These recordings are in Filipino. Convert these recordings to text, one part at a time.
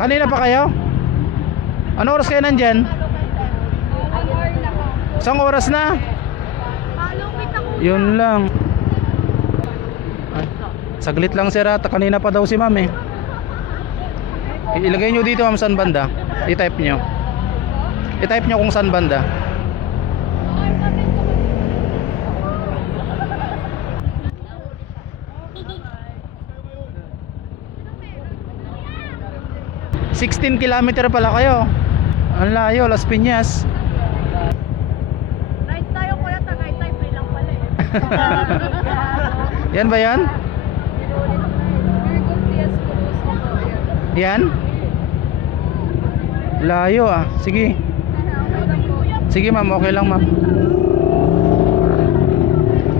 Kanina pa kayo? Ano oras kayo nandyan? Isang oras na? Yun lang. Ay, saglit lang sir at kanina pa daw si ma'am eh. Ilagay nyo dito ma'am saan banda. I-type nyo. I-type nyo kung saan banda. ...16 kilometer pala kayo. Ang layo, Las Piñas. Ride tayo kuya, tagay tayo, free lang pala eh. Yan ba yan? Yan? Layo ah. Sige. Sige ma'am, okay lang ma'am.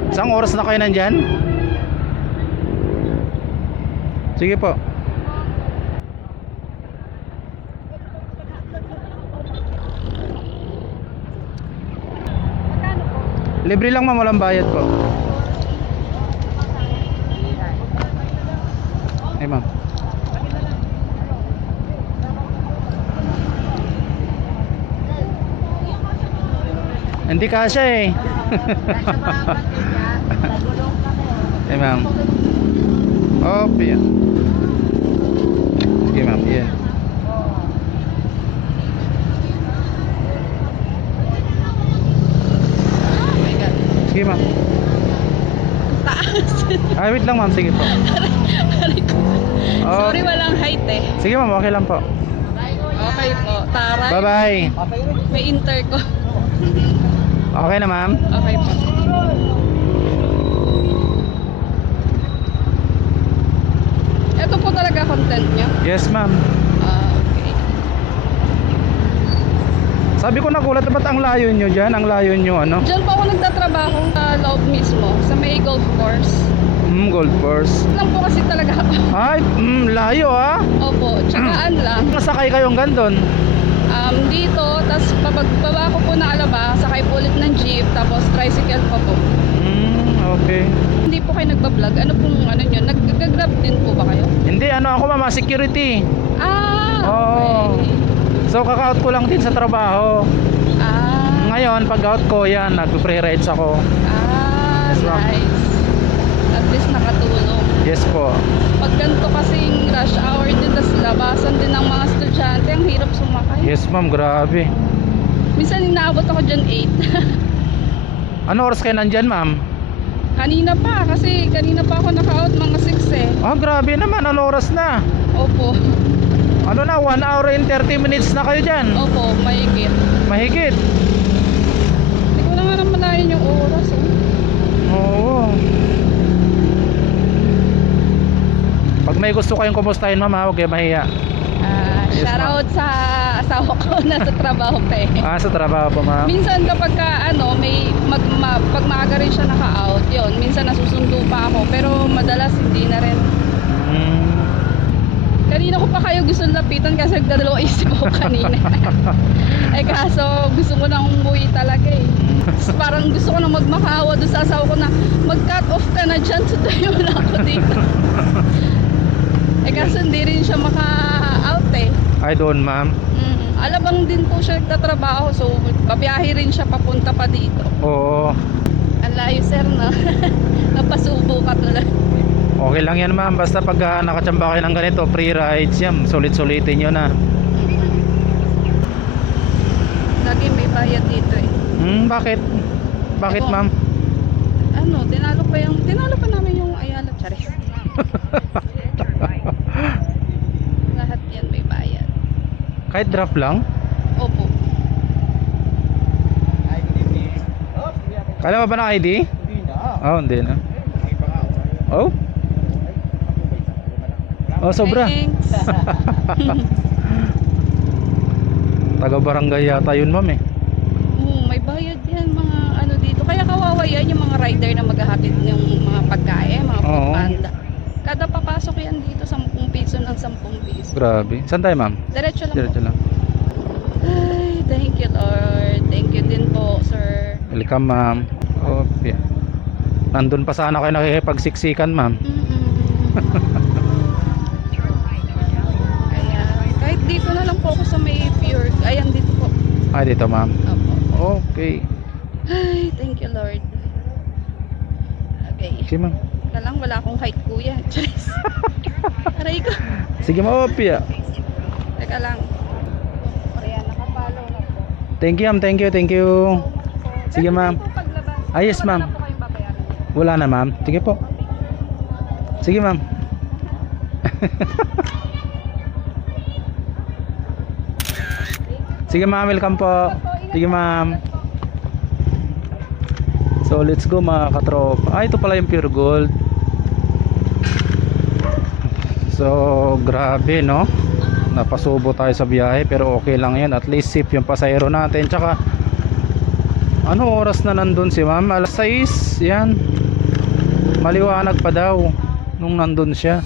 Isang oras na kayo nandyan? Sige po. Libre lang ma'am, walang bayad po. Ay ma'am. Hindi kasya eh. Ay ma'am. Oh, yan. Sige ma'am, yan. Sige ma'am. Taas. Ay wait lang ma'am, sige po. Oh, Sorry, walang height eh. sige ma'am, okay lang po. Okay po, taray. Bye bye. May inter ko. Okay na ma'am. Okay po. Ito po talaga content nyo? Yes ma'am. Okay. Sabi ko nagulat, ba't ang layo nyo dyan? Ang layo nyo ano? Diyan po ako nagtatrabaho sa loob mismo, sa may golf course. Gold course. Lang po kasi talaga ako. Ay, layo ah. Opo, tsakaan lang. Nasakay kayong gandun. Dito, tas pagbaba ko po na Alaba, sakay po ulit ng jeep, tapos tricycle pa po. Okay. Hindi po kayo nagbablog. Ano pong ano nyo? Nag-grab din po ba kayo? Hindi, ano ako mama, security. Okay. So kaka-out ko lang din sa trabaho. Ngayon, pag-out ko yan, nag-pre-rides ako. Yes, ma'am. Nice. At least nakatulong. Yes po. Pag ganito kasing rush hour din, tas labasan din ng mga estudyante, ang hirap sumakay. Yes ma'am, grabe. Minsan inaabot ako dyan 8. Ano oras kayo nandyan ma'am? Kanina pa, kasi kanina pa ako naka-out mga 6 eh. Grabe naman, ano oras na? Opo. Ano na, 1 hour and 30 minutes na kayo dyan? Opo, mahigit. Mahigit. Hindi ko na nga namalayan yung oras eh. Oo. Pag may gusto kayong kumustahin ma'am, huwag kayo mahiya. Yes, Shoutout sa asawa ko na sa trabaho pa eh. Sa trabaho po ma'am. Minsan kapag ka, may pag maaga rin siya naka-out, yun, minsan nasusundo pa ako, pero madalas hindi na rin. Kanina ko pa kayo gusto lapitan kasi nagdadalawang isip ako kanina. Kaso gusto ko nang umuwi talaga eh. Parang gusto ko nang magmakawa doon sa asawa ko na mag-cut off ka na dyan, tutuyo na ako dito. Kaso hindi rin siya maka-out eh. Ay doon ma'am. Alabang din po siya nagtatrabaho, so babiyahe rin siya papunta pa dito. Oo. Ang layo sir na. Napasubo ka tuloy. Okay lang yan ma'am, basta pag nakachamba kayo ng ganito, free rides yan, sulit-sulitin nyo na. Lagi may bayad dito eh. Bakit? Bakit Ewan. ma'am? Tinalo pa namin yung Ayala Charis. Lahat yan may bayad. Kahit drop lang? Opo. Kala mo ba ng ID? Hindi na. Oh? Sobra. Thanks. Taga barangay yata yun ma'am eh. May bayad yan mga ano dito. Kaya kawawa yan yung mga rider na maghahatid ng mga pagkain, mga foodpanda. Kada papasok yan dito 10 piso ng 10 piso. Grabe. Saan tayo ma'am? Diretso lang. Diretso lang. Ay, thank you Lord. Thank you din po, sir. Welcome ma'am. Yeah. Nandun pa sana kayo nakikipagsiksikan ma'am. Kaya kahit dito na lang po ako sa may pure. Ayan, dito po. Ah, dito ma'am. Opo. Okay. Ay, thank you Lord. Okay. Sige ma'am. Teka lang, wala akong height kuya. Charis. Aray ko. Sige ma'am, Opia. Teka lang. Ayan, nakapalo na po. Thank you ma'am, thank you, thank you. Sige ma'am. Po paglabas. Ah, yes, ma'am. Wala na po kayong babayaran. Wala na ma'am. Sige po. Sige ma'am. Sige ma'am, welcome po. Sige ma'am. So let's go mga katropa. Ah, ito pala yung pure gold. So grabe no. Napasubo tayo sa biyahe pero okay lang yan. At least safe yung pasahero natin. Tsaka ano oras na nandun si ma'am? Alas 6. Yan. Maliwanag pa daw nung nandun siya.